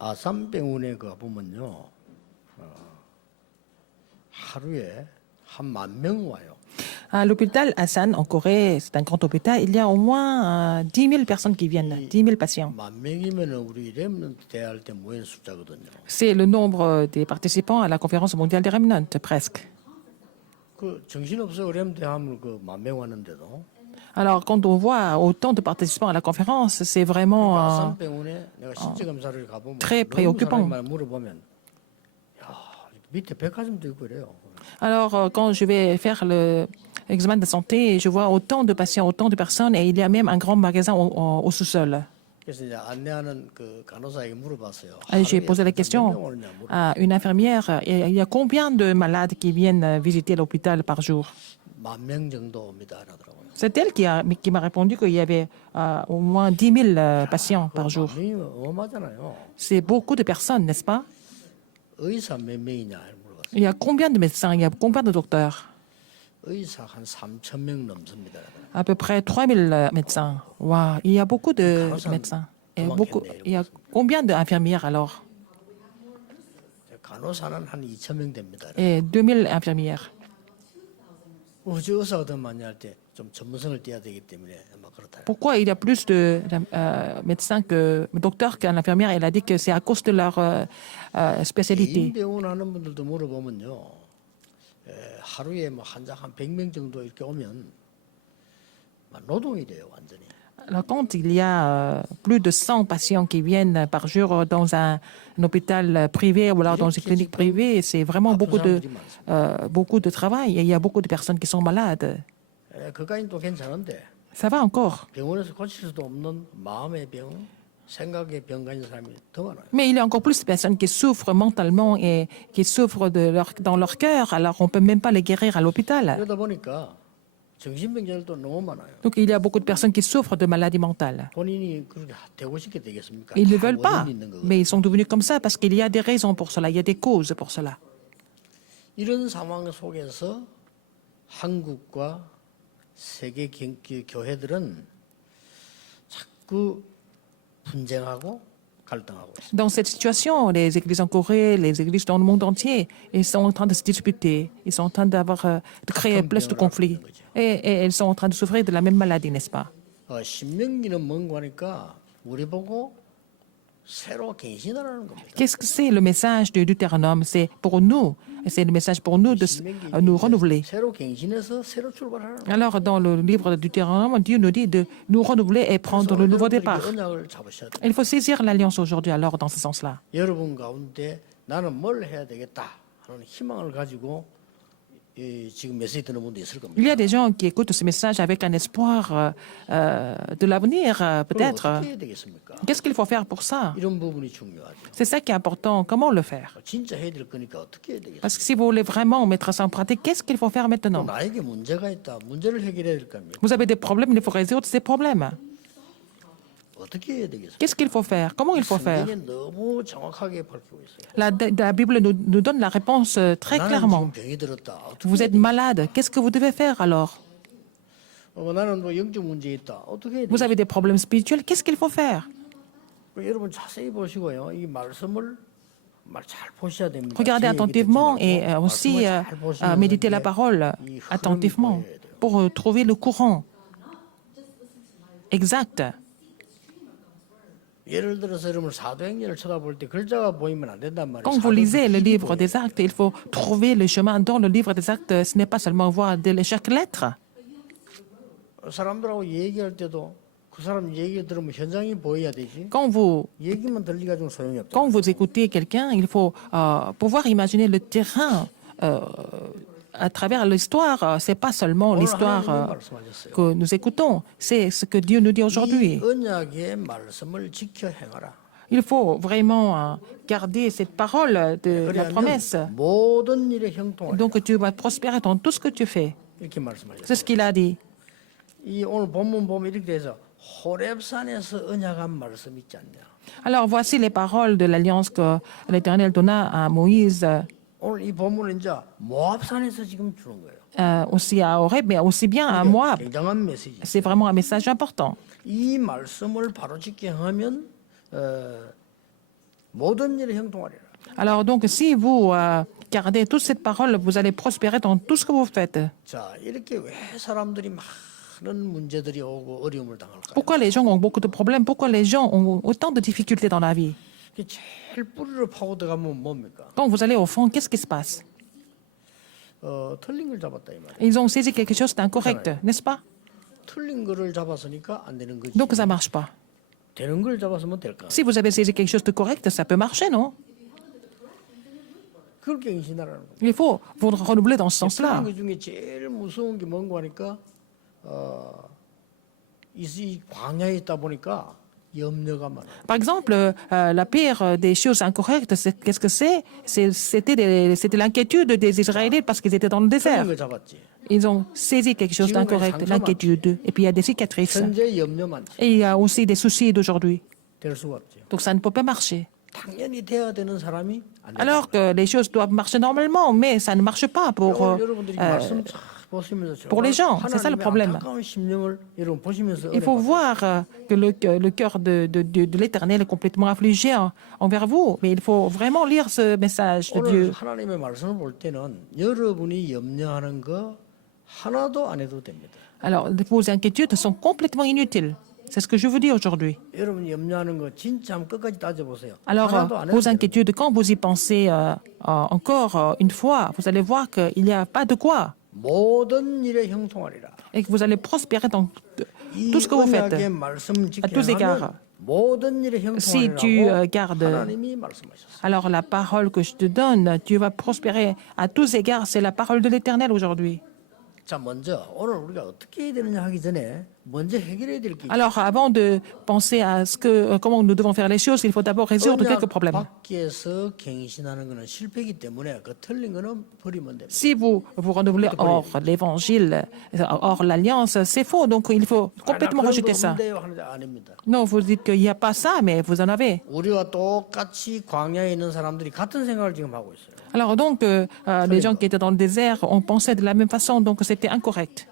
아산병원에 가 보면요, 하루에 한 10,000명 와요. À l'hôpital Hassan, en Corée, c'est un grand hôpital, il y a au moins 10 000 personnes qui viennent, 10 000 patients. 10,000명이면 우리 렘넌트 대할 때 모인 숫자거든요. C'est le nombre des participants à la conférence mondiale des Remnant, presque. 그 정신없어 렘대 하면 그 10,000명 왔는데도 Alors, quand on voit autant de participants à la conférence, c'est vraiment 아산병원에 내가 신체 검사를 가보면 très préoccupant. 사람만 물어보면 야 밑에 백화점도 있고 그래요. Alors, quand je vais faire l'examen de santé, je vois autant de patients, autant de personnes, et il y a même un grand magasin au sous-sol. 그래서 이제 안내하는 그 간호사에게 물어봤어요. J'ai posé la question à une infirmière, il y a combien de malades qui viennent visiter l'hôpital par jour? 10,000명 정도 옵니다. 하더라고요. C'est elle qui m'a répondu qu'il y avait au moins 10 000 patients par jour. 10,000명이 어마하잖아요. C'est beaucoup de personnes, n'est-ce pas? 의사 몇 명이냐 물어봤어요. Il y a combien de médecins? Il y a combien de docteurs? 의사 한 3,000명 넘습니다. À peu près 3 000 médecins. Waouh, il y a beaucoup de médecins. Et il y a combien d'infirmières alors? 간호사는 한 2,000명 됩니다. Et 2 000 infirmières. 어제 의사가 더 많이 할 때 좀 전문성을 떼야 되기 때문에 막 그렇다. Pourquoi il y a plus de médecins que docteurs qu'un infirmière? Elle a dit que c'est à cause de leur spécialité. 개인 병원 하는 분들도 물어보면요. 하루에 뭐 환자 한 100명 정도 이렇게 오면 막 노동이 돼요, 완전히. Alors, quand il y a plus de 100 patients qui viennent par jour dans un hôpital privé ou alors dans une clinique privée, c'est vraiment beaucoup de travail. Et il y a beaucoup de personnes qui sont malades. 그까지는 또 괜찮은데 Ça va encore. 병원에서 고칠 수도 없는 마음의 병, 생각의 병 가진 사람이 더 많아요. Mais il y a encore plus de personnes qui souffrent mentalement et qui souffrent dans leur cœur. Alors, on ne peut même pas les guérir à l'hôpital. 그러다 보니까 정신병자들도 너무 많아요. Donc, il y a beaucoup de personnes qui souffrent de maladies mentales. 본인이 그렇게 되고 싶게 되겠습니까? Ils ne 다 veulent pas, 원인이 있는 거거든요. mais ils sont devenus comme ça parce qu'il y a des raisons pour cela, il y a des causes pour cela. 이런 상황 속에서 한국과 세계 교회들은 자꾸 분쟁하고 갈등하고 있어요. Dans cette situation, les églises en Corée, les églises dans le monde entier, ils sont en train de se disputer, ils sont en train de créer plus de conflits. Et ils sont en train de souffrir de la même maladie, n'est-ce pas? 신명기는 뭔고 하니까 우리 보고 새로 갱신하라는 겁니다. Qu'est-ce que c'est le message du Deutéronome? C'est pour nous, c'est le message pour nous de nous renouveler. 새로 갱신해서 새로 출발하라는 거예요. Alors, dans le livre du Deutéronome, Dieu nous dit de nous renouveler et prendre le nouveau départ. 언약을 잡으셔야 돼요. Il faut saisir l'alliance aujourd'hui, alors, dans ce sens-là. 여러분 가운데 나는 뭘 해야 되겠다 하는 희망을 가지고 지금 메시지 듣는 분도 있을 겁니다. Il y a des gens qui écoutent ce message avec un espoir de l'avenir, 그럼 peut-être. 어떻게 해야 되겠습니까? Qu'est-ce qu'il faut faire pour ça? 이런 부분이 중요하죠. C'est ça qui est important. Comment le faire? 진짜 해야 될 거니까 어떻게 해야 되겠습니까? Parce que si vous voulez vraiment mettre ça en pratique, qu'est-ce qu'il faut faire maintenant? 나에게 문제가 있다. 문제를 해결해야 될 거 아닙니까? Vous avez des problèmes, il faut résoudre ces problèmes. 어떻게 해야 되겠습니까? Qu'est-ce qu'il faut faire? Comment il faut faire? 성경에 너무 정확하게 밝히고 있어요. La Bible nous donne la réponse très 나는 clairement. 지금 병이 들었다. 어떻게 Vous êtes malade, qu'est-ce que vous devez faire alors? 나는 뭐 영적 문제 있다. 어떻게 해야 Vous 되겠습니까? avez des problèmes spirituels, qu'est-ce qu'il faut faire? 여러분 자세히 보시고요. 이 말씀을 잘 보셔야 됩니다. Regardez 제 얘기 attentivement 듣지 et 말고 aussi 말씀을 잘 보시면서 méditez la 이제 parole 이 흐름이 attentivement 보여야 돼요. pour trouver le courant exact. 예를 들어서 여러분 사도행전을 쳐다볼 때 글자가 보이면 안 된단 말이에요. Quand vous lisez le 사도행전 livre 길이 des actes, il faut trouver le chemin dans le livre des actes. Ce n'est pas seulement voir chaque lettre. 보여요. 사람들하고 얘기할 때도 그 사람 얘기 들으면 현장이 보여야 되지. 얘기만 들리가지고 소용이 없다. Quand vous écoutez quelqu'un, il faut pouvoir imaginer le terrain à travers l'histoire. C'est pas seulement l'histoire que nous écoutons, c'est ce que Dieu nous dit aujourd'hui. 이 언약의 말씀을 지켜 행하라. Il faut vraiment garder cette parole de la promesse. 모든 일에 형통하라. Donc tu vas prospérer dans tout ce que tu fais. 이렇게 말씀하셨어요. C'est ce qu'il a dit. 이 오늘 본문 보면 이렇게 돼서 호렙산에서 언약한 말씀 있지 않냐. Alors voici les paroles de l'alliance que l'Éternel donna à Moïse, 오늘 이 본문은 이제 모압산에서 지금 주는 거예요. aussi à Horeb, mais aussi bien à Moab. 굉장한 메시지. C'est vraiment un message important. 이 말씀을 바로 지켜 행하면 모든 일에 형통하리라. Alors donc, si vous gardez toute cette parole, vous allez prospérer dans tout ce que vous faites. 자, 이렇게 왜 사람들이 많은 문제들이 오고 어려움을 당할까요? Pourquoi les gens ont beaucoup de problèmes? Pourquoi les gens ont autant de difficultés dans la vie? 그 제일 뿌리로 파고 들어가면 뭡니까? Quand vous allez au fond, qu'est-ce qui se passe? 틀린 걸 잡았다 이 말이에요. Ils ont saisi quelque chose d'incorrect, n'est-ce pas? 틀린 거를 잡았으니까 안 되는 거지. Donc ça marche pas. 되는 걸 잡았으면 될까? Si vous avez saisi quelque chose de correct, ça peut marcher, non? 그렇게 인신하라는 거예요. Il faut vous renouveler dans ce sens-là. 틀린 것 중에 제일 무서운 게 뭔가 하니까 이 광야에 있다 보니까 염려가 많아요. Par exemple, la pire des choses incorrectes, qu'est-ce que c'est? C'était l'inquiétude des Israélites parce qu'ils étaient dans le désert. 틀린 걸 잡았지. Ils ont saisi quelque chose d'incorrect, l'inquiétude. Et puis il y a des cicatrices. 현재 염려 많지. Et il y a aussi des soucis d'aujourd'hui. 될 수가 없죠. Donc ça ne peut pas marcher. 당연히 돼야 되는 사람이 안 돼. Alors que les choses doivent marcher normalement, mais ça ne marche pas 여러분들이 말씀 잘 보시면서 pour les gens. C'est ça le 하나님의 problème. 안타까운 심령을 여러분 보시면서 Il faut voir que le cœur de l'Éternel est complètement affligé envers vous. Mais il faut vraiment lire ce message de 오늘 Dieu. 하나님의 말씀을 볼 때는 여러분이 염려하는 거 하나도 안 해도 됩니다. Alors, vos inquiétudes sont complètement inutiles. C'est ce que je vous dis aujourd'hui. 여러분이 염려하는 거 진짜 한번 끝까지 따져보세요. Alors, 하나도 안 해도 vos 돼요. inquiétudes, quand vous y pensez encore une fois, vous allez voir qu'il n'y a pas de quoi. 모든 일에 형통하리라. Et que vous allez prospérer dans 이 tout ce que vous faites. 언약의 말씀 À tous égards. 지켜하면 모든 일에 Si tu 형통하리라고 gardes 하나님이 말씀하셨어요. alors la parole que je te donne, tu vas prospérer à tous égards. C'est la parole de l'Éternel aujourd'hui. 자, 먼저 오늘 우리가 어떻게 해야 되느냐 하기 전에 먼저 해결해야 될 게 있어요. Alors, avant de penser à comment nous devons faire les choses, il faut d'abord résoudre quelques problèmes. 밖에서 갱신하는 거는 실패이기 때문에 그 틀린 거는 버리면 됩니다. Si vous vous renouvelez hors l'évangile, hors l'alliance, c'est faux. Donc, il faut complètement rejeter ça. 아닙니다. Non, vous dites qu'il n'y a pas ça, mais vous en avez. 우리와 똑같이 광야에 있는 사람들이 같은 생각을 지금 하고 있어요. Alors, donc, les gens qui étaient dans le désert ont pensé de la même façon, donc c'était incorrect.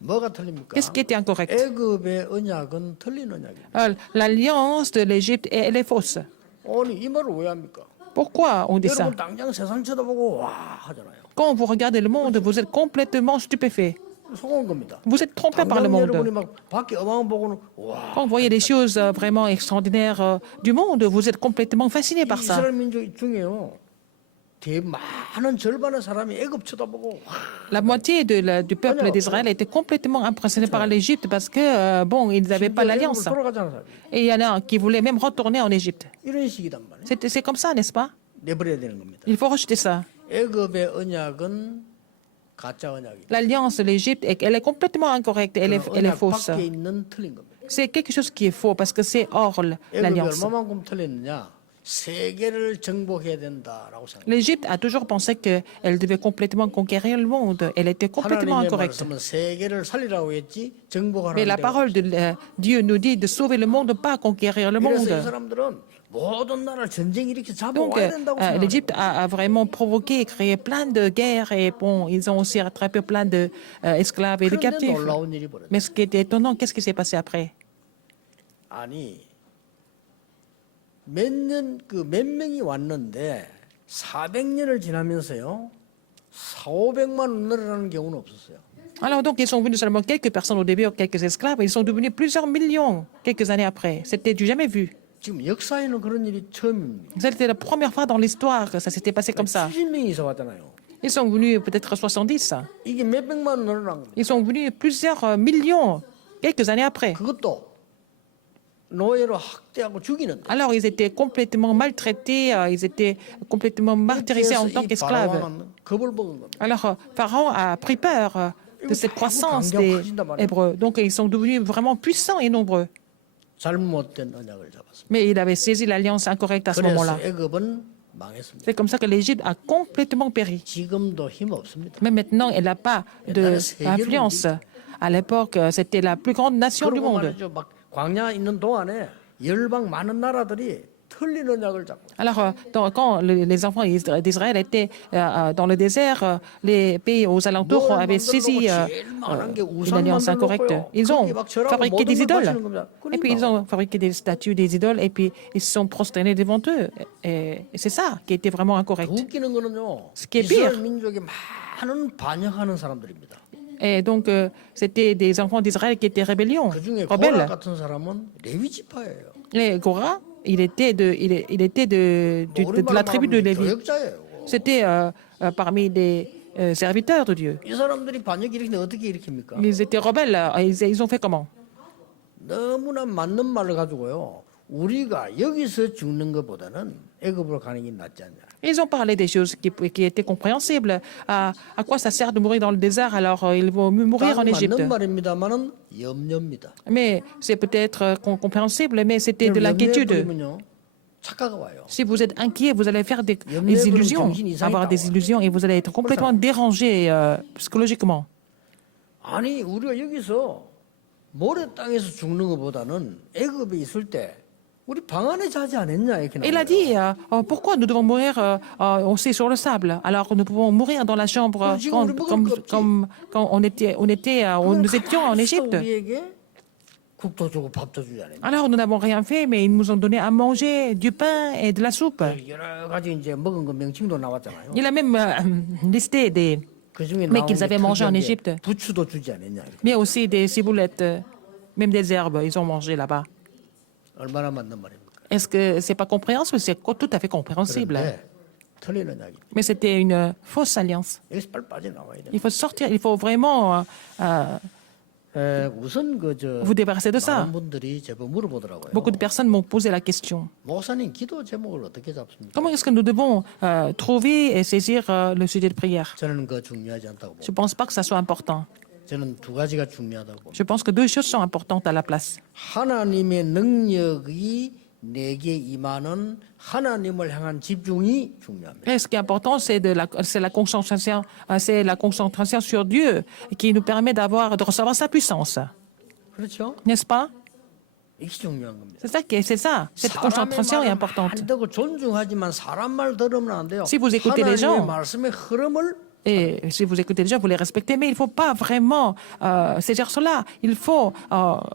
뭐가 틀립니까? Qu'est-ce qui était incorrect? 애굽의 언약은 틀린 언약입니다. L'alliance de l'Égypte, elle est fausse. 아니 이 말을 왜 합니까? Pourquoi on dit ça? 여러분 당장 세상 쳐다보고 와 하잖아요. Quand vous regardez le monde, vous êtes complètement stupéfait. 속은 겁니다. Vous êtes trompé par le 당장 여러분이 monde. 막 밖에 어마어마 보고는 와 Quand vous voyez les choses vraiment extraordinaires du monde, vous êtes complètement fasciné par ça. 이스라엘 민족 중에요. 많은 절반의 사람이 애굽 쳐다보고 와 La moitié du peuple d'Israël était complètement impressionné par l'Égypte parce que, bon, ils n'avaient pas l'alliance. 돌아가자는 사람이 Et il y en a qui voulaient même retourner en Égypte. 이런 식이단 말이에요. C'est comme ça, n'est-ce pas? 내버려야 되는 겁니다. Il faut rejeter ça. 애굽의 언약은 가짜 언약이에요. L'alliance de l'Égypte, elle est complètement incorrecte, elle est 언약 fausse. 밖에 있는 틀린 겁니다. C'est quelque chose qui est faux parce que c'est hors 애굽이 l'alliance. 얼마만큼 틀렸느냐? 세계를 정복해야 된다라고 생각해요. L'Égypte a toujours pensé qu'elle devait complètement conquérir le monde. Elle était complètement 하나님의 incorrecte. 말씀은 세계를 살리라고 했지 정복하라는 Mais la 데가 parole de Dieu nous dit de sauver le monde, pas conquérir le 그래서 이 monde. 사람들은 모든 나라를 전쟁 일으켜 Donc, 잡아와야 된다고 생각해요. l'Égypte a vraiment provoqué et créé plein de guerres et bon, ils ont aussi rattrapé plein d'esclaves et de 그런데 captifs. 놀라운 일이 벌어졌어요. Mais ce qui était étonnant, qu'est-ce qui s'est passé après? 아니 몇 명이 왔는데 400년을 지나면서요 4,500만 원 늘어나는 경우는 없었어요. Alors donc, ils sont venus seulement quelques personnes au début, quelques esclaves, et ils sont devenus plusieurs millions quelques années après. C'était du jamais vu. 지금 역사에는 그런 일이 처음입니다. C'était la première fois dans l'histoire que ça s'était passé comme ça. 70명이 이서 왔잖아요. Ils sont venus peut-être 70. 이게 몇백만 원 늘어난 겁니다. Ils sont venus plusieurs millions quelques années après. 그것도 노예로 학대하고 죽이는. Alors, ils étaient complètement maltraités, ils étaient complètement martyrisés en tant 이 qu'esclaves. 바로왕은 겁을 먹은 겁니다. Alors, Pharaon a pris peur de cette croissance des Hébreux. Donc, ils sont devenus vraiment puissants et nombreux. 잘못된 언약을 잡았습니다. Mais il avait saisi l'alliance incorrecte à ce 그래서 moment-là. 애굽은 망했습니다. C'est comme ça que l'Égypte a complètement péri. 지금도 힘 없습니다. Mais maintenant, elle n'a pas d'influence. À l'époque, c'était la plus grande nation du 그리고 monde. 말이죠. 막 광야 있는 동안에 열방 많은 나라들이 흘리는 약을 잡고. Alors, quand les enfants d'Israël étaient dans le désert, les pays aux alentours 뭘 avaient saisi 제일 많은 게 une 우상 alliance incorrecte. 만들어놓고요. Ils ont 거기 막 절하고 fabriqué 모든 des 걸 idoles. 바치는 겁니다. Et puis, ils ont fabriqué des statues, des idoles, et puis ils se sont prosternés devant eux. Et c'est ça qui était vraiment incorrect. 웃기는 거는요. Ce qui est pire. 이스라엘 민족의 많은 반역하는 사람들입니다. Et donc, c'était des enfants d'Israël qui étaient 그 중에 고라 rebelles. 같은 사람은 레위 지파예요. Et Korah, il était de la tribu de Lévi. 교역자예요. C'était parmi les serviteurs de Dieu. 이 사람들이 반역 일으키는데 어떻게 일으킵니까? Ils étaient rebelles. Ils ont fait comment? 너무나 맞는 말을 가지고요. 우리가 여기서 죽는 것보다는 애굽으로 가는 게 낫지 않냐. Ils ont parlé des choses qui étaient compréhensibles. À quoi ça sert de mourir dans le désert alors ils vont mourir en Égypte? 맞는 말입니다만은 염려입니다. Mais c'est peut-être compréhensible, mais c'était de l'inquiétude. 염려해버리면요, 착각가 와요. Si vous êtes inquiet, vous allez faire des illusions, avoir des illusions et vous allez être complètement dérangé psychologiquement. 아니 우리가 여기서 모래 땅에서 죽는 것보다는 애굽에 있을 때 우리 방 안에 자지 않았냐 이렇게 Il a 나와요. dit, pourquoi nous devons mourir aussi sur le sable, alors que nous pouvons mourir dans la chambre quand nous étions en Égypte. 우리에게 국도 주고 밥도 주지 않았냐. Alors nous n'avons rien fait, mais ils nous ont donné à manger du pain et de la soupe. 여러 가지 이제 먹은 거 명칭도 나왔잖아요. Il a même listé des 그 중에 mais 나온 qu'ils avaient mangé en Égypte. 부추도 주지 않았냐. 이렇게. Mais aussi des ciboulettes, même des herbes, ils ont mangé là-bas. 얼마나 맞는 말입니까? Est-ce que c'est pas compréhensible? C'est tout à fait compréhensible. 그런데 틀리는 이야기. Mais c'était une fausse alliance. 여기서 빨리 빠져나와야 돼. Il faut sortir, il faut vraiment 우선 vous débarrasser de ça. 많은 분들이 제법 물어보더라고요. Beaucoup de personnes m'ont posé la question. 목사님 기도 제목을 어떻게 잡습니까? Comment est-ce que nous devons trouver et saisir le sujet de prière? 저는 그거 중요하지 않다고 Je ne 봅니다. pense pas que ça soit important. 저는 두 가지가 중요하다고 봅니다. Je pense que deux choses sont importantes à la place. 하나님의 능력이 내게 임하는 하나님을 향한 집중이 중요합니다. Et ce qui est important, c'est la concentration sur Dieu qui nous permet de recevoir sa puissance. 그렇죠? N'est-ce pas? 이게 중요한 겁니다. C'est ça. Cette concentration est importante. 많이 듣고 존중하지만 사람 말 들으면 안 돼요. Si vous écoutez les gens, 하나님의 말씀의 흐름을 et si vous écoutez les gens, vous les respectez, mais il ne faut pas vraiment saisir cela. Il faut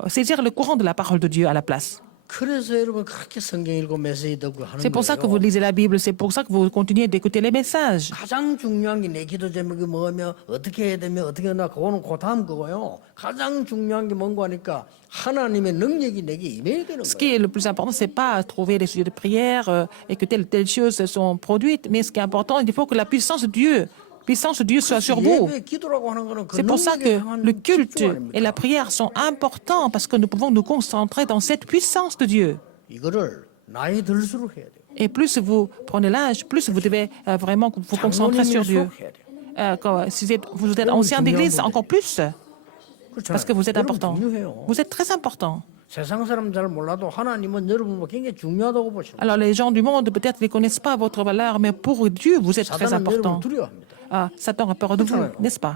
saisir le courant de la parole de Dieu à la place. 그래서 여러분 그렇게 성경 읽고 메시지 듣고 하는 C'est pour ça que vous 거예요. lisez la Bible, c'est pour ça que vous continuez d'écouter les messages. 가장 중요한 게 내 기도 제목이 뭐며 어떻게 해야 되며 어떻게 하나 그거는 그 다음 거고요. 가장 중요한 게 뭔가 하니까 하나님의 능력이 내게 임해야 되는 Ce qui 거예요. est le plus important, c'est pas trouver les sujets de prière et que telles choses sont produites, mais ce qui est important, il faut que la puissance de Dieu soit sur vous. 예배 기도라고 하는 거는 그 C'est pour ça 능력에 que 향한 le culte 집중 et la 아닙니까? prière sont importants parce que nous pouvons nous concentrer dans cette puissance de Dieu. 이거를 나이 들수록 해야 돼요. Et plus vous prenez l'âge, plus vous devez vraiment vous concentrer sur Dieu. 장로님일수록 해야 돼요. Si vous êtes ancien d'église, encore plus, parce que vous êtes 여러분 important. 중요해요. Vous êtes très important. 세상 사람 잘 몰라도 하나님은 여러분 굉장히 중요하다고 보시는 거예요. Alors les gens du monde peut-être ne connaissent pas votre valeur, mais pour Dieu, vous êtes très 사단은 important. 여러분 두려워합니다. Satan a peur de vous, n'est-ce pas?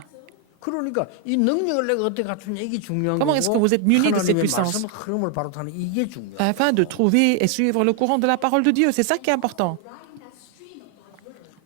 그러니까 이 능력을 내가 어떻게 갖추냐 이게 중요한 Comment est-ce que vous êtes 거고 muni de cette 하나님의 puissance? 말씀 흐름을 바로 타는 이게 중요해요. Afin de trouver et suivre le courant de la parole de Dieu, c'est ça qui est important.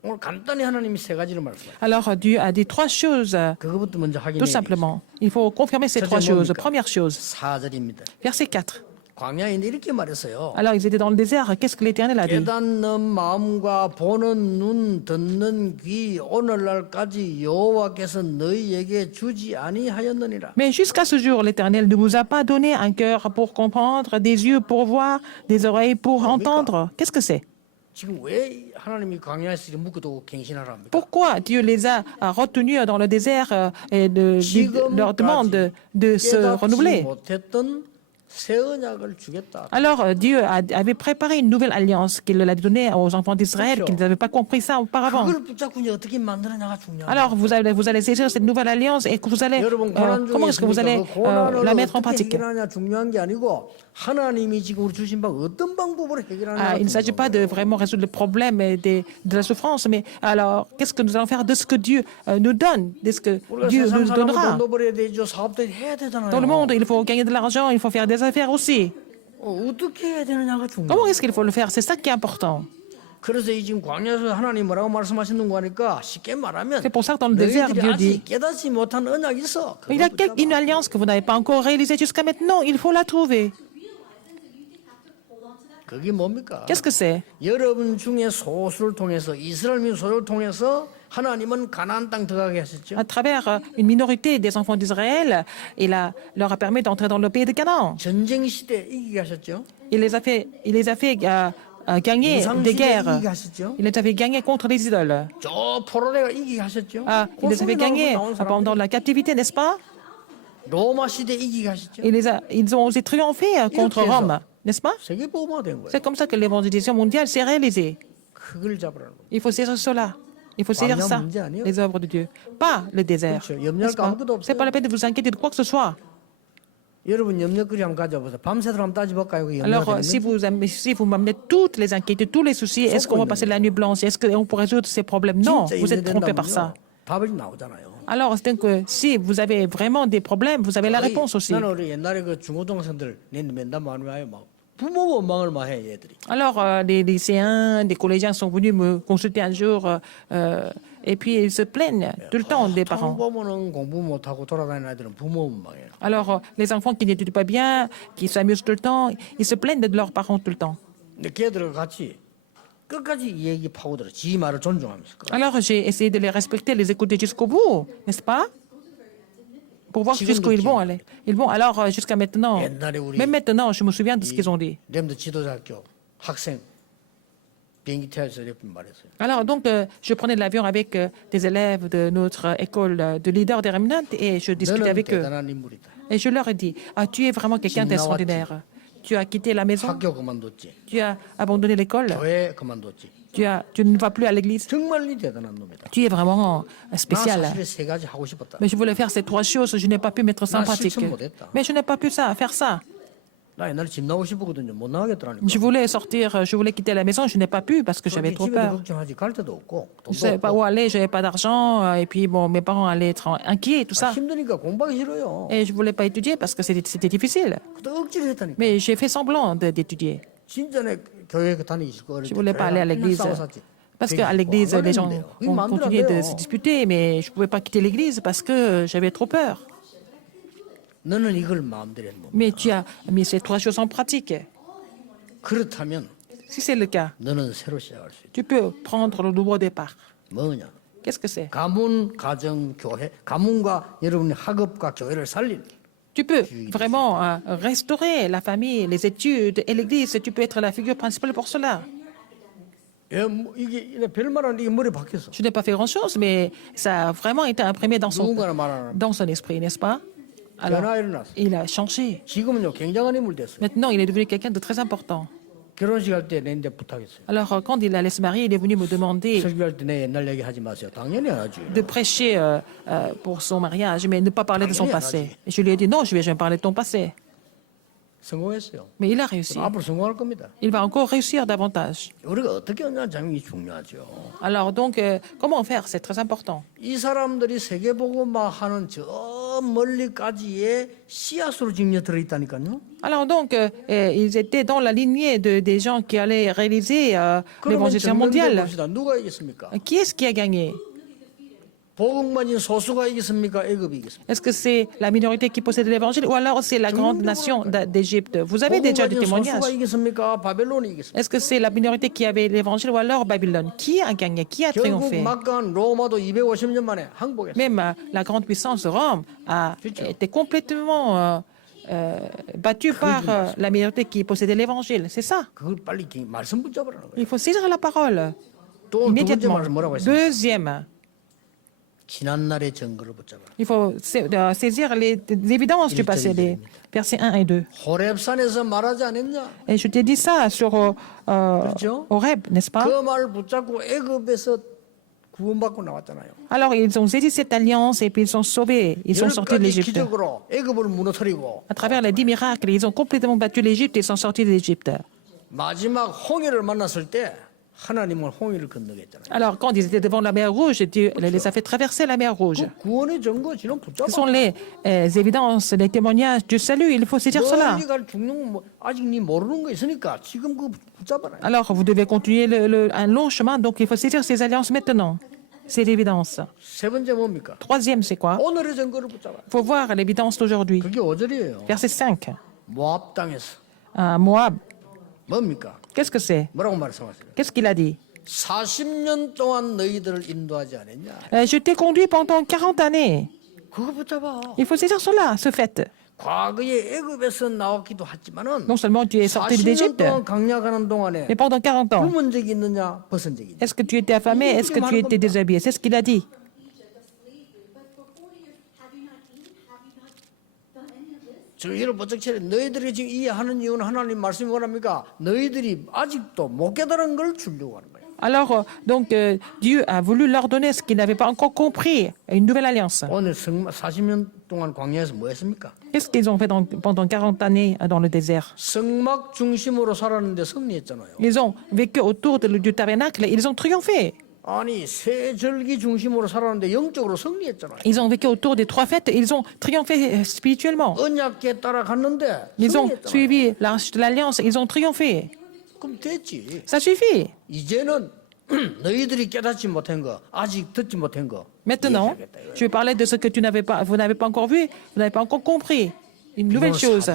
오늘 간단히 하나님이 세 가지를 말씀해요. Alors Dieu a dit trois choses, 그것부터 먼저 확인해 tout simplement. Il faut confirmer ces trois choses. Première chose, 4절입니다. verset 4. 광야에 이렇게 말했어요. Alors ils étaient dans le désert, qu'est-ce que l'Éternel a dit? 깨닫는 마음과 보는 눈, 듣는 귀, 오늘날까지 여호와께서 너희에게 주지 아니하였느니라. Mais jusqu'à ce jour, l'Éternel ne vous a pas donné un cœur pour comprendre, des yeux pour voir, des oreilles pour entendre. Qu'est-ce que c'est? 지금 왜 하나님이 광야에서 이렇게 묶어두고 갱신하라 합니까? Pourquoi Dieu les a retenus dans le désert et leur demande de se 깨닫지 renouveler? 못했던 새 언약을 주겠다. Alors Dieu avait préparé une nouvelle alliance qu'il a donnée aux enfants d'Israël qui n'avaient pas compris ça auparavant. 그걸 붙잡고 이제 어떻게 만들어내가 중요한. Alors vous allez saisir cette nouvelle alliance et que vous allez 여러분 고난 중에 comment est-ce que vous allez 있으니까 그 고난을 la mettre en 어떻게 pratique? 해결하냐 중요한 게 아니고 하나님이 지금 우리 주신 방 어떤 방법으로 해결하냐. Il ne s'agit pas de vraiment résoudre le problème et de la souffrance, mais alors qu'est-ce que nous allons faire de ce que Dieu nous donne, de ce que Dieu nous donnera. 돈도 벌어야 되죠. 사업도 해야 되잖아요. Dans le monde, il faut gagner de l'argent, il faut faire des affaires aussi. 어떻게 해야 되느냐가 중요해요. Comment est-ce qu'il faut le faire? C'est ça qui est important. 그래서 이 지금 광야에서 하나님 뭐라고 말씀하시는 거 하니까 쉽게 말하면 C'est pour ça que dans le désert, 너희들이 Dieu 아직 dit, 깨닫지 못한 언약이 있어. il y a 그걸 붙잡아. une alliance que vous n'avez pas encore réalisée jusqu'à maintenant. Il faut la trouver. 그게 뭡니까? Qu'est-ce que c'est? 여러분 중에 소수를 통해서 이스라엘 민족을 통해서 하나님은 가나안 땅 들어가게 하셨죠. À travers une minorité des enfants d'Israël, leur a permis d'entrer dans le pays de Canaan. 전쟁 시대 이기게 하셨죠. Il les a fait gagner 우상 des 시대 guerres. 이기게 하셨죠. Il les a fait gagner contre les idoles. 저 포로대가 이기게 하셨죠. Il les a fait gagner pendant la captivité, n'est-ce pas? 로마 시대 이기게 하셨죠. Ils ont aussi triomphé contre Rome, n'est-ce pas? 세계 보호가 된 거예요. C'est comme ça que l'évangélisation mondiale s'est réalisée. 그걸 잡으라는 거예요. Il faut saisir cela. Il faut saisir ça, les œuvres de Dieu. Pas le désert. n'est-ce pas? C'est pas la peine de vous inquiéter de quoi que ce soit. 여러분 염려거리 한번 가져보세요. 밤새도록 한번 따져볼까요? 그 Alors, 염려가 si vous m'amenez toutes les inquiétudes, tous les soucis, est-ce qu'on va passer la nuit blanche? Est-ce qu'on peut résoudre ces problèmes? Non, vous êtes trompé par ça. 답이 나오잖아요. Alors, c'est que si vous avez vraiment des problèmes, vous avez la réponse aussi. 나는 우리 옛날에 그 중고등학생들 맨날 많이 와요. 막 부모 원망을 막 해 얘들이. Alors, des lycéens, des collégiens sont venus me consulter un jour et puis ils se plaignent tout le temps des 통 parents. 보면은 공부 못하고 돌아다니는 아이들은 부모 원망해요. Alors, les enfants qui n'étudient pas bien, qui s'amusent tout le temps, ils se plaignent de leurs parents tout le temps. 근데 걔들과 같이 끝까지 이 얘기 파고들어. 지 말을 존중하면서. Alors, j'ai essayé de les respecter, les écouter jusqu'au bout, n'est-ce pas? Pour voir jusqu'où ils vont aller. Ils vont alors jusqu'à maintenant. Même maintenant, je me souviens de ce qu'ils ont dit. 렘드 지도자학교 학생 비행기 태워서 이렇게 말했어요. Alors, donc, je prenais l'avion avec des élèves de notre école de leaders des Remnants et je discutais 너는 avec eux. 대단한 인물이다. Et je leur ai dit, tu es vraiment quelqu'un d'extraordinaire. Tu as quitté la maison, 학교 그만뒀지. tu as abandonné l'école, 교회 그만뒀지. tu ne vas plus à l'église. 정말 이 대단한 놈이다. Tu es vraiment 나 spécial. 사실 세 가지 하고 싶었다. Mais je voulais faire ces trois choses, je n'ai pas pu mettre ça en 나 pratique. 실천 못했다. Mais je n'ai pas pu faire ça. 나 옛날에 집 나오고 싶었거든요. 못 나가겠더라니까. Je voulais sortir, je voulais quitter la maison, je n'ai pas pu parce que j'avais trop 집에도 peur. 걱정하지 갈 데도 없고 Je ne 돈도 savais pas 없고 où aller, je n'avais pas d'argent, et puis bon, mes parents allaient être inquiets, tout ça. 힘드니까 공부하기 싫어요. Et je ne voulais pas étudier parce que c'était difficile. 그때 억지로 했다니까. Mais j'ai fait semblant d'étudier. 진전에 교회 다니기 싫고 Je ne voulais pas aller à l'église. Parce qu'à l'église, les gens ont continué de se disputer, mais je ne pouvais pas quitter l'église parce que j'avais trop peur. 너는 이걸 마음대로 했는 Mais tu as mis ces trois choses en pratique. 그렇다면 Si c'est le cas, 너는 새로 시작할 수 있다. tu peux prendre le nouveau départ. 뭐냐? Qu'est-ce que c'est? 가문, 가정, 교회, 가문과 여러분의 학업과 교회를 살린 Tu peux vraiment restaurer la famille, les études et l'église. Tu peux être la figure principale pour cela. 이게 별말은 이게 머리 박혔어. Je n'ai pas fait grand-chose, mais ça a vraiment été imprimé dans 누군가는 말하는 son esprit, n'est-ce pas? Alors, 변화 일어났어. il a changé. 지금은요 굉장한 인물 됐어요. Maintenant, il est devenu quelqu'un de très important. 결혼식 할 때 내한테 부탁했어요. Alors, quand il allait se marier, il est venu me demander 설교할 때 내 옛날 얘기 하지 마세요. 당연히 안 하지. de prêcher pour son mariage, mais ne pas parler de son passé. Et je lui ai dit, non, je vais jamais parler de ton passé. 성공했어요. Mais il a réussi. 앞으로 성공할 겁니다. Il va encore réussir davantage. 우리가 어떻게 하냐 점이 중요하죠. Alors, donc, comment faire? C'est très important. 이 사람들이 세계보고만 하는 저 멀리까지의 씨앗으로 지금 들어 있다니까요. Alors, donc, ils étaient dans la lignée des gens qui allaient réaliser 그러면 l'évangélisation 정면대 mondiale. 봅시다. 누가 이겼습니까? Qui est-ce qui a gagné? 복음만인 소수가 이겼습니까? 애굽이 이겼습니까? Est-ce que c'est la minorité qui possède l'évangile ou alors c'est la grande nation d'Égypte? Vous avez déjà des 복음만인 témoignages. 소수가 이겼습니까? 바벨론이 이겼습니까? Est-ce que c'est la minorité qui avait l'évangile ou alors Babylone? Qui a gagné? Qui a 결국 triomphé? 막강한 로마도 250년 만에 항복했어요. Même la grande puissance de Rome a été complètement battue par la minorité qui possédait l'évangile. C'est ça. 그걸 빨리 말씀 붙잡으라는 거예요. Il faut saisir la parole 또 두 번째 immédiatement. 말씀 뭐라고 했습니까? Deuxième, 지난날의 증거를 붙잡아라. il faut saisir les évidences du passé, les versets 1 et 2. 호렙산에서 말하지 않았냐? Et je t'ai dit ça sur Horeb, n'est-ce pas? 그 말을 붙잡고 애굽에서 구원받고 나왔잖아요. Alors, ils ont saisi cette alliance et puis ils sont sauvés. Ils sont sortis de 10가지 l'Égypte. 기적으로 애굽을 무너뜨리고 À travers les 10 miracles, ils ont complètement battu l'Égypte et sont sortis de l'Égypte. 마지막 홍해를 만났을 때 하나님은 홍해를 건너게 했잖아요. Alors, quand ils étaient devant la mer Rouge, Dieu les a fait traverser la mer Rouge. 그 구원의 증거 지는 Ce sont 붙잡아. les évidences, les témoignages du salut. Il faut saisir cela. 너희가 죽는 거 아직 니 모르는 거 있으니까 지금 그 붙잡아라. Alors, vous devez continuer un long chemin, donc il faut saisir ces alliances maintenant. C'est l'évidence. 세 번째 뭡니까? Troisième, c'est quoi? 오늘의 증거를 붙잡아. Il faut voir l'évidence d'aujourd'hui. 그게 5절이에요. Verset 5. 모압 땅에서 Moab, 뭡니까? qu'est-ce que c'est? 뭐라고 말씀하세요? Qu'est-ce qu'il a dit? 40년 동안 너희들을 인도하지 않았냐? Je t'ai conduit pendant 40 années. 그거 붙잡아. Il faut saisir cela, ce fait. 과거에 애굽에서 나왔기도 했지만은 Non seulement tu es sorti 40년 d'Égypte, 동안 강약하는 동안에 mais pendant 40 ans. 굶은 적이 있느냐, 벗은 적이 있느냐? Est-ce que tu étais affamé? Est-ce que tu étais déshabillé? C'est ce qu'il a dit. 저희를 버쩍처럼 너희들이 지금 이해하는 이유는 하나님 말씀이 뭐랍니까? 너희들이 아직도 못 깨달은 걸 주려고 하는 거예요. Alors, donc, Dieu a voulu leur donner ce qu'ils n'avaient pas encore compris, une nouvelle alliance. 오늘 40년 동안 광야에서 뭐 했습니까? Qu'est-ce qu'ils ont fait pendant 40 années dans le désert? 성막 중심으로 살았는데 승리했잖아요. Ils ont vécu autour du tabernacle, ils ont triomphé. 아니 세 절기 중심으로 살았는데 영적으로 승리했잖아요. Ils ont vécu autour des 3 fêtes, ils ont triomphé spirituellement. 언약궤 따라갔는데 Ils ont 승리했잖아요. suivi l'arche de l'alliance, ils ont triomphé. 그럼 됐지. Ça suffit. 이제는 너희들이 깨닫지 못한 거, 아직 듣지 못한 거. Maintenant, 얘기하겠다, 이거예요. je vais parler de ce que vous n'avez pas encore vu, vous n'avez pas encore compris. Une nouvelle chose.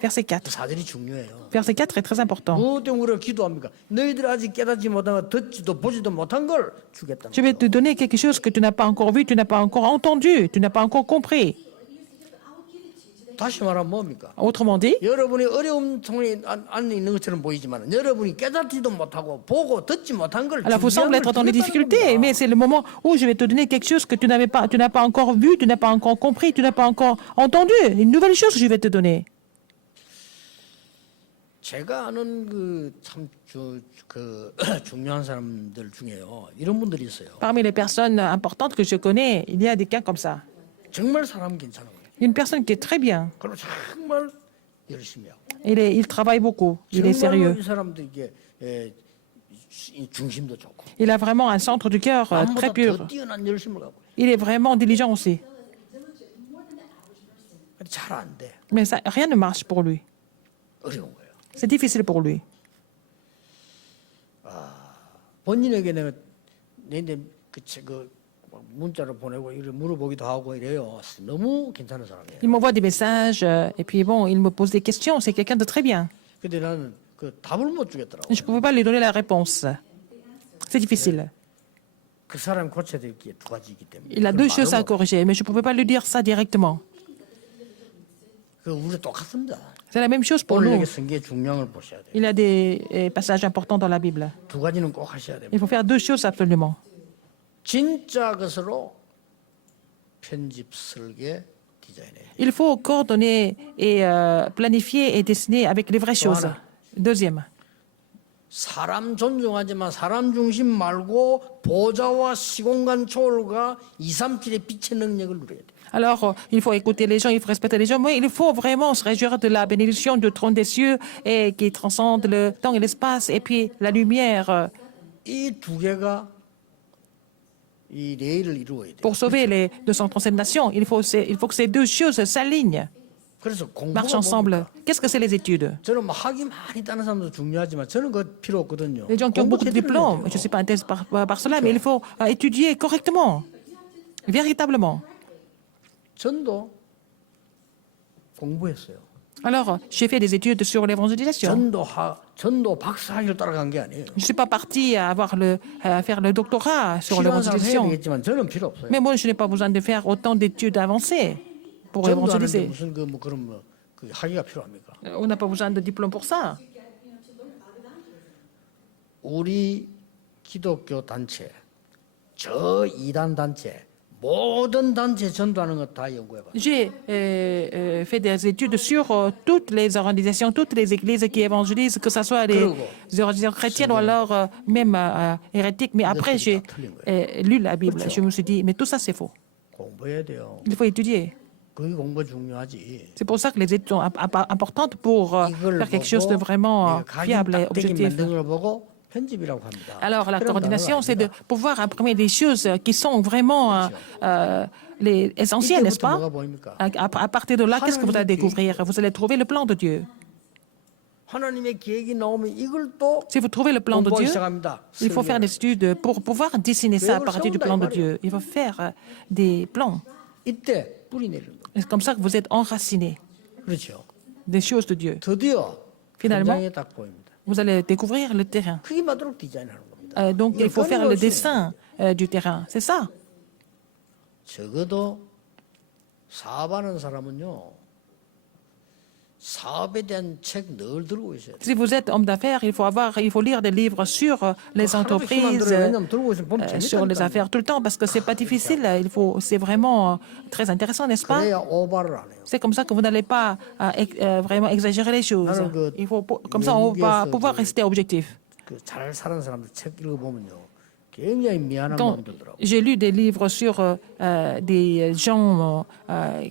Verset 4. 사절이 중요해요. Verset 4 est très important. 무엇 때문에 우리가 기도합니까? 너희들이 아직 깨닫지 못한 거, 듣지도 보지도 못한 걸 주겠다는 Je vais 거예요. te donner quelque chose que tu n'as pas encore vu, tu n'as pas encore entendu, tu n'as pas encore compris. 다시 말하면 뭡니까? Autrement dit, 여러분이 어려움 통에 안에 있는 것처럼 보이지만 여러분이 깨닫지도 못하고 보고 듣지 못한 걸 alors vous semblez être dans des difficultés, mais c'est le moment où je vais te donner quelque chose que tu n'as pas encore vu, tu n'as pas encore compris, tu n'as pas encore entendu. Une nouvelle chose que je vais te donner. 제가 아는 중요한 사람들 중에요. 이런 분들이 있어요. Parmi les personnes importantes que je connais, il y a des cas comme ça. 정말 사람 괜찮은 거예요. Une personne qui est très bien, 그리고 정말 열심히 하고. il travaille beaucoup, il est 정말로 sérieux. 이 사람도 이게 이 중심도 좋고. Il a vraiment un centre du cœur très 남보다 pur. 더 뛰어난 열심을 갖고. Il est vraiment diligent aussi. 잘 안 돼. Mais ça, rien ne marche pour lui. 어려운 거예요. C'est difficile pour lui. 본인에게 내가 내내 그 문자를 보내고 이를 물어보기도 하고 이래요. 너무 괜찮은 사람이에요. Il m'envoie des messages et puis bon, il me pose des questions. C'est quelqu'un de très bien. 근데 나는 그 답을 못 주겠더라고. Je ne pouvais pas lui donner la réponse. C'est difficile. 그 사람 고쳐야 될 게 두 가지이기 때문에. Il a deux choses à corriger, mais je ne pouvais pas lui dire ça directement. 그 우리 똑같습니다. C'est la même chose pour nous. 오늘에게 성경의 중요함을 보셔야 돼요. Il y a des passages importants dans la Bible. 두 가지는 꼭 하셔야 됩니다. Il faut faire deux choses absolument. 진짜 것으로 편집 설계 디자인해. Il faut coordonner et planifier et dessiner avec les vraies choses. Deuxième, 사람 존중하지만 사람 중심 말고 보좌와 시공간 초월과 237의 빛의 능력을 누려야 돼요. alors il faut écouter les gens, il faut respecter les gens, mais il faut vraiment se réjouir de la bénédiction du trône des cieux et qui transcende le temps et l'espace et puis la lumière 이 두 개가 이 레일을 이루어야 돼요. pour sauver les 237 nations. Il faut que ces deux choses s'alignent, 그래서 marchent 공부가 ensemble. 뭡니까? Qu'est-ce que c'est les études? 저는 뭐 학위 많이 따는 사람도 중요하지만 저는 그거 필요 없거든요. Les gens qui ont beaucoup de 제대로 diplômes, 해야 je ne 돼요. suis pas intéressé par cela, mais il faut étudier correctement, véritablement. 전도 공부했어요. Alors, j'ai fait des études sur l'évangélisation. 전도 박사학위를 따라간 게 아니에요. Je ne suis pas parti à faire le doctorat sur 필요한 사람 해야 l'évangélisation. 되겠지만 저는 필요 없어요. Mais moi, je n'ai pas besoin de faire autant d'études avancées pour 전도하는데 évangéliser. 무슨 그 학위가 필요합니까? On n'a pas besoin de diplôme pour ça. 우리 기독교 단체, 저 이단 단체, 모든 단체 전도하는 거 다 연구해봐. J'ai fait des études sur toutes les organisations, toutes les églises qui évangélisent, que ce soit les organisations chrétiennes ou alors même hérétiques. Mais après, j'ai lu la Bible. Je me suis dit, mais tout ça, c'est faux. 공부해야 돼요. Il faut étudier. 그게 공부 중요하지. C'est pour ça que les études sont importantes pour 이걸 faire quelque chose de 보고 vraiment 내가 fiable et 각인 딱대기 objectif. 만든 걸 보고 편집이라고 합니다. Alors, la 그런 coordination, 단어가 c'est de 아닙니다. pouvoir imprimer des choses qui sont vraiment les essentielles, n'est-ce 이때부터 pas? 뭐가 보입니까? À partir de là, qu'est-ce que vous allez découvrir? Vous allez trouver le plan de Dieu. 하나님의 계획이 나오면 이걸 또 Si vous trouvez le plan de 공부하기 Dieu, 시작합니다. il faut faire des études pour pouvoir dessiner ça à partir du plan de Dieu. Il faut faire des plans. 이때 뿌리 내리는 거예요. C'est comme ça que vous êtes enraciné 그렇죠. des choses de Dieu. 드디어 Finalement, 현장에 딱 보입니다. vous allez découvrir le terrain. 크게 맞도록 디자인하는 겁니다. Donc, il faut faire le 끊임없이 dessin du terrain. C'est ça. 적어도 사업하는 사람은요. 사업에 대한 책 늘 들고 있어야 돼요. Si vous êtes homme d'affaires, il faut lire des livres sur les 하나도 힘 안 entreprises, 들어요. 왜냐면 들고 있으면 보면 sur les 재밌다니까요. affaires tout le temps, parce que c'est pas difficile. C'est vraiment très intéressant, n'est-ce pas? 그래야 오바를 안 해요. C'est comme ça que vous n'allez pas vraiment exagérer les choses. 나는 그 Comme ça, on va 미국에서 pouvoir rester objectif. 잘 사는 사람들 책 읽어보면요. 굉장히 미안한 Quand 마음 들더라고요. j'ai lu des livres sur des gens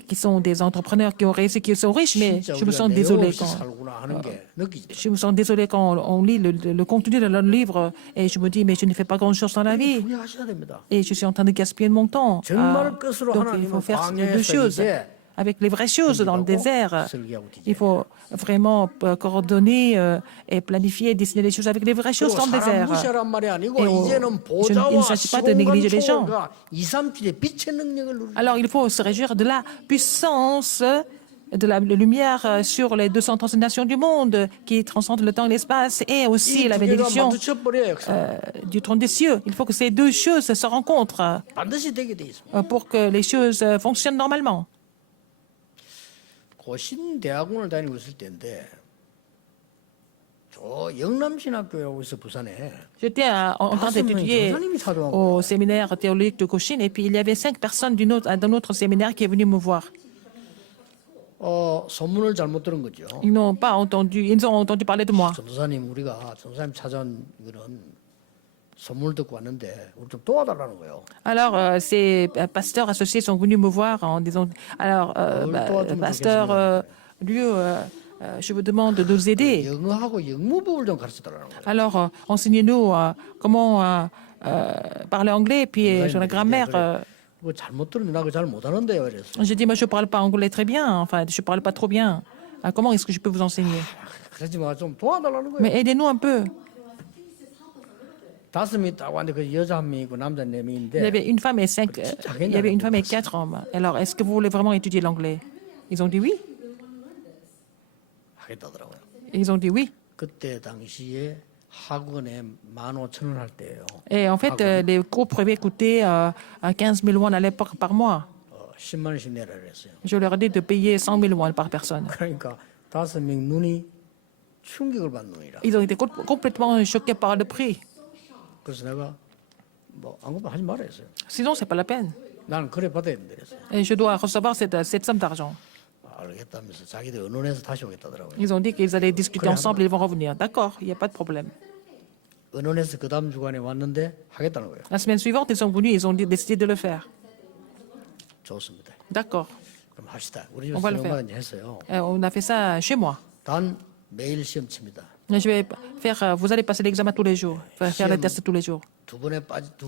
qui sont des entrepreneurs qui ont réussi, qui sont riches, mais 진짜 je me 우리가 sens 내용 désolé 없이 quand 살구나 하는 게 느끼지더라고요. je me sens désolé quand on lit le contenu de leur livre et je me dis mais je ne fais pas grand chose dans la vie 분리하셔야 됩니다. et je suis en train de gaspiller mon temps. 정말 끝으로 Donc il faut 하나님은 faire deux 광야에서 choses. 이제 Avec les vraies choses dans le désert, 설계하고 il faut vraiment coordonner et planifier, dessiner les choses avec les vraies choses 그리고 dans le 사람 désert. 무시하란 말이 아니고 Et 이제는 il ne 보좌와 s'agit pas de négliger les gens. 시공간 초월과 2, 3필의 빛의 능력을 누리는 Alors il faut se réjouir de la puissance de la lumière sur les 230 nations du monde qui transcendent le temps et l'espace et aussi la 이두 개가 bénédiction 마주쳐버려야 역사 du trône des cieux. Il faut que ces deux choses se rencontrent 반드시 되게 돼 있습니다. pour que les choses fonctionnent normalement. 고신 대학원을 다니고 있을 때인데 저 영남신학교라고 있어 부산에 J'étais en train d'étudier 전사님이 찾아온 거예요. au séminaire théologique de Cochin et puis il y avait 5 personnes d'un autre séminaire qui est venu me voir. 소문을 잘못 들은 거죠. Ils n'ont pas entendu, ils ont entendu parler de moi. 전도사님 우리가 전도사님 찾아온 거는 소문을 듣고 왔는데 우리 좀 도와달라는 거예요. Alors, ces pasteurs associés sont venus me voir en disant, alors, pasteur, je vous demande de nous aider. 영어하고 영무법을 좀 가르쳐달라는 거예요. Alors, enseignez-nous comment parler anglais et puis sur la grammaire. 그거 잘못 들으면 나 그거 잘 못하는데요. 이랬어요. J'ai dit, moi, je ne parle pas anglais très bien. Enfin, je ne parle pas trop bien. Comment est-ce que je peux vous enseigner? 그러지 마, 좀 도와달라는 거예요. Mais aidez-nous un peu. 5명이 딱 왔는데 그 여자 1명이고 남자 Il y 4명인데 avait une femme et 4 hommes. Alors, est-ce que vous voulez vraiment étudier l'anglais? Ils ont dit oui. 하겠다더라고요. Ils ont dit oui. 그때 당시에 학원에 15,000원 할 때예요. Et en fait, les cours privés coûtaient 15 000 won à l'époque par mois. 10만 원씩 내라 그랬어요. Je leur ai dit de payer 100 000 won par personne. 그러니까 5명 눈이 충격을 받는 놈이라. Ils ont été complètement choqués par le prix. 그래서 내가 뭐 아무것도 하지 말아 했어요. Sinon, c'est pas la peine. 나는 그래 받아야 된다 그랬어요. Et je dois recevoir cette somme d'argent. 알겠다면서 자기들 언론에서 다시 오겠다더라고요. Ils ont dit qu'ils allaient discuter ensemble et ils vont revenir. D'accord, il n'y a pas de problème. 언론에서 그 다음 주간에 왔는데 하겠다는 거예요. La semaine suivante, ils sont venus, ils ont décidé de le faire. 좋습니다. D'accord, 그럼 합시다. 우리 On va le 집에서 faire. 영화관 했어요. on a fait ça chez moi. 단 매일 시험 칩니다. Je vais faire, vous allez passer l'examen tous les jours, faire le test tous les jours. 두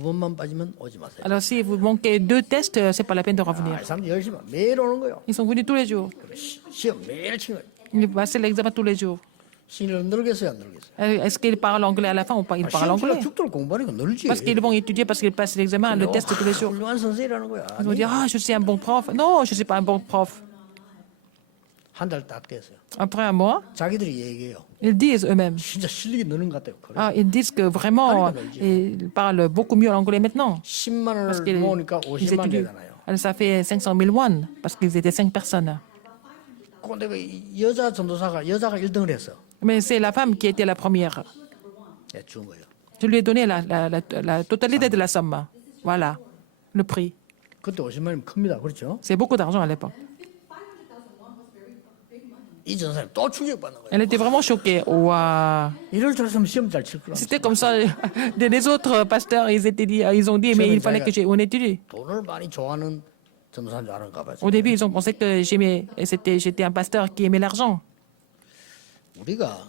번만 빠지면 오지 마세요. Alors si vous manquez 2 tests, c'est pas la peine de revenir. 아, 사람들 열심히 매일 오는 거예요. Ils sont venus tous les jours. 그래, 시험 매일 친 거예요. Ils passaient l'examen tous les jours. 신을 늘겠어요, 안 늘겠어요? Est-ce qu'ils parlent anglais à la fin ou pas? Ils parlent 시험 치다 anglais. 죽도록 공부하니까 늘지. Parce qu'ils vont étudier, parce qu'ils passent l'examen, le test tous les jours. 훌륭한 선생이라는 거야. Ils vont dire, ah, je suis un bon prof. Non, je ne suis pas un bon prof. 한달 딱 됐어요. Après un mois, 자기들이 얘기해요. ils disent eux-mêmes. 진짜 실력이 느는 것 같아요. 그래. Ils disent que vraiment, ils parlent beaucoup mieux l'anglais maintenant. 10만 Parce 원을 qu'ils 모으니까 ils 50만 étudient. 되잖아요. Alors, ça fait 500 000 won, parce qu'ils étaient 5 personnes. 근데 그 여자 전도사가 여자가 1등을 했어. Mais c'est la femme qui était la première. 예, 준 거예요. Je lui ai donné la totalité de la somme. Voilà, le prix. 그때 50만 원이면 큽니다. 그렇죠? C'est beaucoup d'argent à l'époque. 이 전사님 또 충격받는 거예요. Elle était vraiment choquée. Waouh. 이럴 줄 알았으면 시험 잘 칠 거라. C'était comme ça. Les autres pasteurs, ils ont dit, mais il fallait que on étudie. 돈을 많이 좋아하는 전도사인 줄 아는가 봐요. Au début, ils ont pensé que j'étais un pasteur qui aimait l'argent. 우리가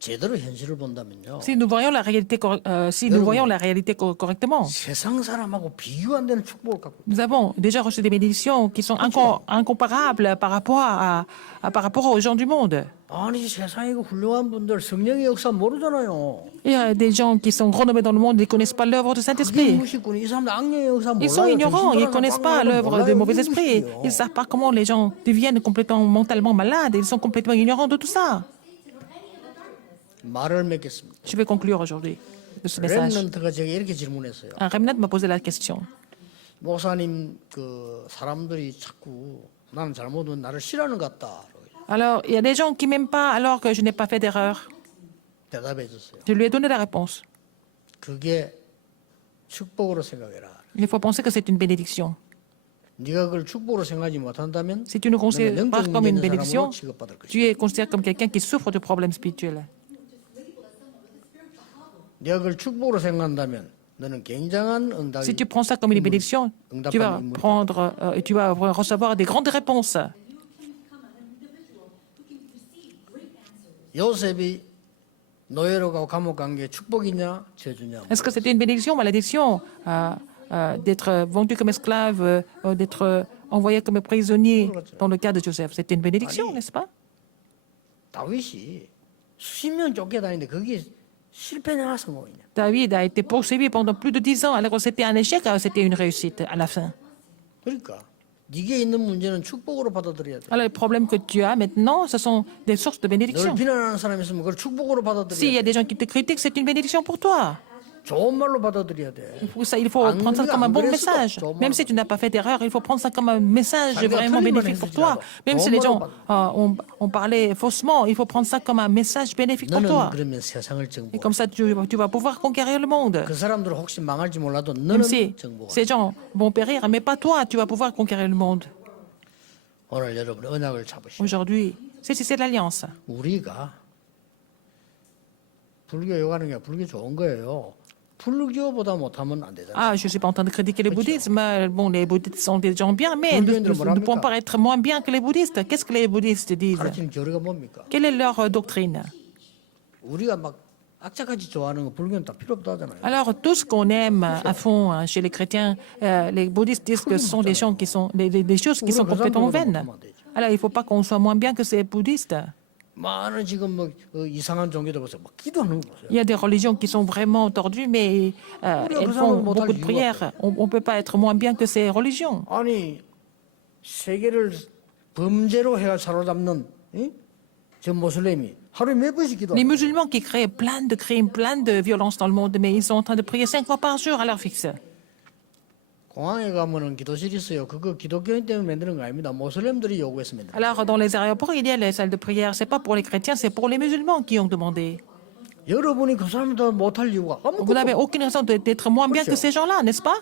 제대로 현실을 본다면요. Si nous voyons la réalité, si nous voyons la réalité correctement, 세상 사람하고 비교 안 되는 축복을 갖고 nous avons déjà reçu des bénédictions qui sont incomparables par rapport aux gens du monde. 아니 세상에 그 훌륭한 분들 성령의 역사 모르잖아요. Il y a des gens qui sont renommés dans le monde, ils ne connaissent pas l'œuvre du 그게 Saint-Esprit. 무식군. 이 사람들 악령의 역사 몰라요. Ils sont ignorants, ils ne 정신병원에 connaissent 꽉 pas 막혀도 l'œuvre des 몰라요. mauvais 그게 esprits. 무식이에요. Ils ne savent pas comment les gens deviennent complètement mentalement malades. Ils sont complètement ignorants de tout ça. 말을 맺겠습니다. Je vais conclure aujourd'hui de ce message. 렘넌트가 제가 이렇게 질문했어요. Un remnant m'a posé la question. 목사님 그 사람들이 자꾸 나는 잘못하면 나를 싫어하는 것 같다. Alors, il y a des gens qui ne m'aiment pas alors que je n'ai pas fait d'erreur. 대답해 줬어요. Je lui ai donné la réponse. 그게 축복으로 생각해라. Il faut penser que c'est une bénédiction. 네가 그걸 축복으로 생각하지 못한다면 Si tu ne considères 너는 pas 영적 comme 문제 une 있는 bénédiction, 사람으로 취급받을 것이다. tu es considéré comme quelqu'un qui souffre de problèmes spirituels. 네가 그걸 축복으로 생각한다면 너는 굉장한 응답이 Si tu prends ça comme une bénédiction, tu vas tu vas recevoir des grandes réponses. 요셉이 노예로 가고 감옥 간 게 축복이냐 저주냐. Est-ce que c'était une bénédiction ou malédiction d'être vendu comme esclave, d'être envoyé comme prisonnier dans le cas de Joseph? C'était une bénédiction, n'est-ce pas? 다윗이 수십 년 쫓겨다니는데 그게 실패냐 성공이냐. David a été poursuivi pendant plus de 10 ans, alors que c'était un échec, c'était une réussite à la fin. 그러니까 네게 있는 문제는 축복으로 받아들여야 돼. Alors, les problèmes que tu as maintenant, ce sont des sources de 널 bénédiction. 비난하는 사람이 있으면 그걸 축복으로 S'il y 받아들여야 a 돼. des gens qui te critiquent, c'est une bénédiction pour toi. 좋은 말로 받아들여야 돼. Il faut prendre ça comme un bon message. Même si tu n'as pas fait d'erreur, il faut prendre ça comme un message vraiment bénéfique pour toi. Même si les gens ont parlé faussement, il faut prendre ça comme un message bénéfique pour 너는 toi. 그러면 세상을 Et 정복해. comme ça, tu vas pouvoir conquérir le monde. 그 사람들은 혹시 망할지 몰라도 Même 너는 si 정복해. ces gens vont périr, mais pas toi, tu vas pouvoir conquérir le monde. 오늘 여러분 언약을 잡으시오. Aujourd'hui, c'est l'alliance. 우리가 불교 요가는 게 불교 좋은 거예요. 불교보다 못하면 안 되잖아요. Ah, je ne suis pas en train de critiquer le bouddhisme. Bon, les bouddhistes sont des gens bien, mais nous ne pouvons pas être moins bien que les bouddhistes. Qu'est-ce que les bouddhistes disent? 가르치는 교리가 뭡니까? Quelle est leur doctrine? 우리가 막 악착같이 좋아하는 거 불교는 다 필요 없다잖아요. Alors, tout ce qu'on aime à fond chez les chrétiens, les bouddhistes disent que ce sont des choses qui sont, des choses qui sont complètement vaines. Alors, il ne faut pas qu'on soit moins bien que ces bouddhistes. 많은 지금 뭐 이상한 종교들 보세요. 막 기도하는 거 보세요. Il y a des religions qui sont vraiment tordues, mais elles font beaucoup de prières. On ne peut pas être moins bien que ces religions. 아니 세계를 범죄로 해가 사로잡는 저 모슬렘이 하루에 몇 번씩 Les 기도하는 musulmans qui créent plein de crimes, plein de violences dans le monde, mais ils sont en train de prier 5 fois par jour à l'heure fixe. 공항에 가면은 기도실이 있어요. 그거 기독교인 때문에 만드는 거 아닙니다. 모슬렘들이 요구해서 만드는 거예요. Alors, dans les aéroports, il y a les salles de prière. Ce n'est pas pour les chrétiens, c'est pour les musulmans qui ont demandé. 여러분이 그 사람들 못할 이유가 Vous 아무것도 n'avez aucune raison d'être moins bien que ces gens-là, n'est-ce pas?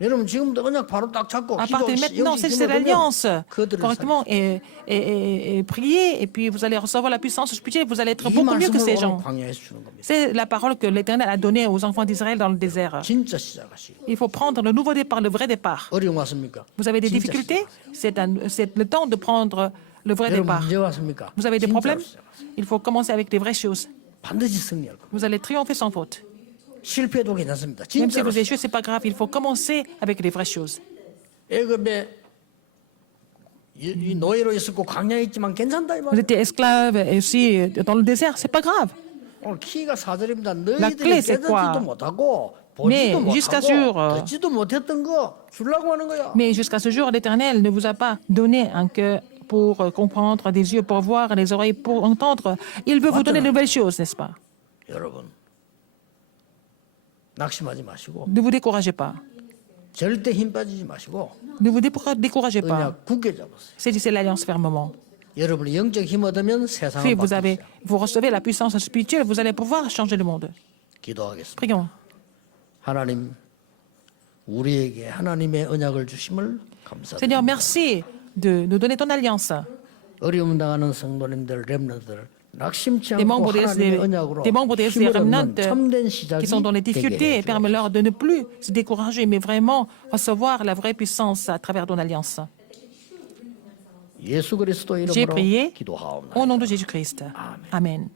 여러분 지금도 언약 바로 딱 잡고 À partir de maintenant, c'est l'alliance. Correctement et prier, et puis vous allez recevoir la puissance spirituelle, vous allez être 이 beaucoup mieux que ces 말씀을 gens. 오늘 광야에서 주는 겁니다. C'est la parole que l'Éternel a donnée aux enfants d'Israël dans le désert. 진짜 시작하시. Il faut prendre le nouveau départ, le vrai départ. 어려움 왔습니까? Vous avez des 진짜 difficultés? 시작하시. C'est le temps de prendre le vrai 여러분 départ. 문제 왔습니까? Vous avez des 진짜로 problèmes? 시작하세요. Il faut commencer avec les vraies choses. 반드시 승리할 겁니다. Vous allez triompher sans faute. 실패도 괜찮습니다. Même si 진짜로. vous échouez, ce n'est pas grave. Il faut commencer avec les vraies choses. 애굽에 이 노예로 있었고 광야에 있지만 괜찮다 이 Vous 말이에요. étiez esclave et aussi dans le désert, c'est pas grave. 오늘 키가 4절입니다. La clé, 너희들이 c'est quoi? 깨닫지도 못하고 Mais 보지도 jusqu'à 못하고 jour, 듣지도 못했던 거 주려고 하는 거야. Mais jusqu'à ce jour, l'Éternel ne vous a pas donné un cœur pour comprendre, des yeux pour voir, des oreilles pour entendre. Il veut vous donner de nouvelles choses, n'est-ce pas? 여러분 낙심하지 마시고 Ne vous découragez pas. 절대 힘 빠지지 마시고 Ne vous découragez pas. 언약 굳게 잡으세요. Saisissez l'alliance fermement. 여러분이 영적 힘 얻으면 Puis 세상을 바꾸세요. vous recevez la puissance spirituelle, vous allez pouvoir changer le monde. 기도하겠습니다. Prions. 하나님 우리에게 하나님의 언약을 주심을 감사드립니다. Seigneur, merci de nous donner ton alliance. 어려움 당하는 성도님들, 렘넌트들 낙심치 Des 않고 membres 하나님의 언약으로 des membres des 힘을 얻는 remnants 참된 시작이 qui sont dans les 되게 difficultés, 해주옵소서. permets-leur de ne plus se décourager, mais vraiment recevoir la vraie puissance à travers ton alliance. 예수 그리스도 J'ai 이름으로 prié 기도하옵나이다. au nom de Jésus-Christ. Amen.